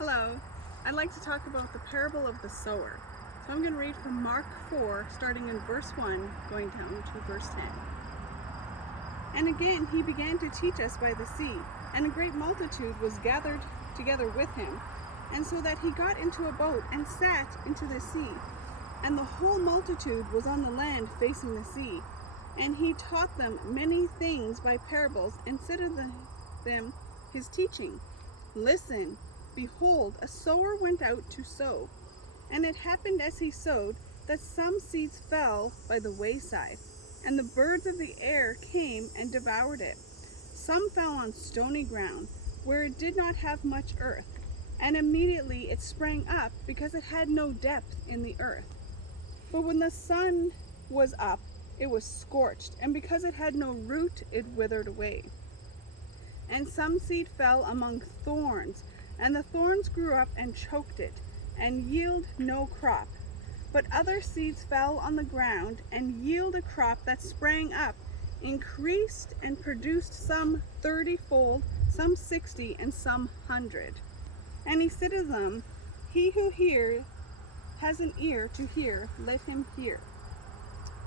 Hello, I'd like to talk about the parable of the sower. So I'm going to read from Mark 4, starting in verse 1, going down to verse 10. And again he began to teach us by the sea, and a great multitude was gathered together with him, and so that he got into a boat and sat into the sea. And the whole multitude was on the land facing the sea. And he taught them many things by parables, and said to them his teaching, Listen, behold, a sower went out to sow. And it happened as he sowed, that some seeds fell by the wayside, and the birds of the air came and devoured it. Some fell on stony ground, where it did not have much earth, and immediately it sprang up, because it had no depth in the earth. But when the sun was up, it was scorched, and because it had no root, it withered away. And some seed fell among thorns, and the thorns grew up and choked it, and yielded no crop. But other seeds fell on the ground, and yielded a crop that sprang up, increased, and produced some 30-fold, some 60, and some 100. And he said to them, He who has an ear to hear, let him hear.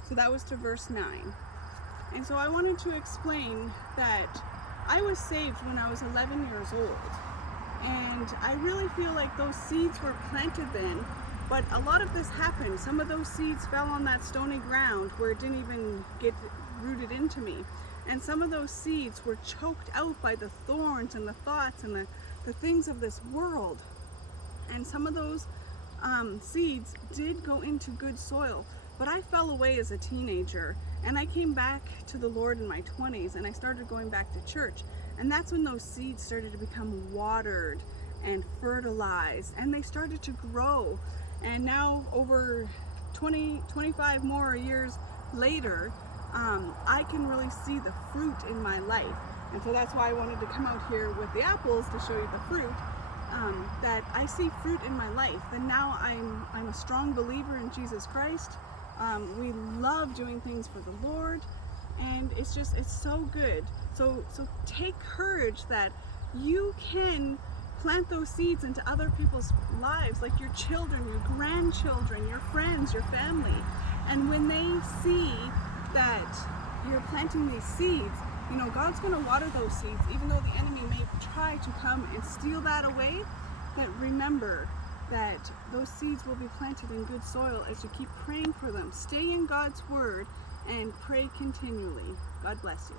So that was to verse 9. And so I wanted to explain that I was saved when I was 11 years old. And I really feel like those seeds were planted then, but a lot of this happened. Some of those seeds fell on that stony ground where it didn't even get rooted into me. And some of those seeds were choked out by the thorns and the thoughts and the things of this world. And some of those seeds did go into good soil. But I fell away as a teenager, and I came back to the Lord in my 20s, and I started going back to church. And that's when those seeds started to become watered and fertilized, and they started to grow. And now, over 25 more years later, I can really see the fruit in my life. And so that's why I wanted to come out here with the apples to show you the fruit. That I see fruit in my life. That now I'm a strong believer in Jesus Christ. We love doing things for the Lord, and it's so good. So take courage that you can plant those seeds into other people's lives, like your children, your grandchildren, your friends, your family. And when they see that you're planting these seeds, God's going to water those seeds, even though the enemy may try to come and steal that away. That remember that those seeds will be planted in good soil as you keep praying for them. Stay in God's word and pray continually. God bless you.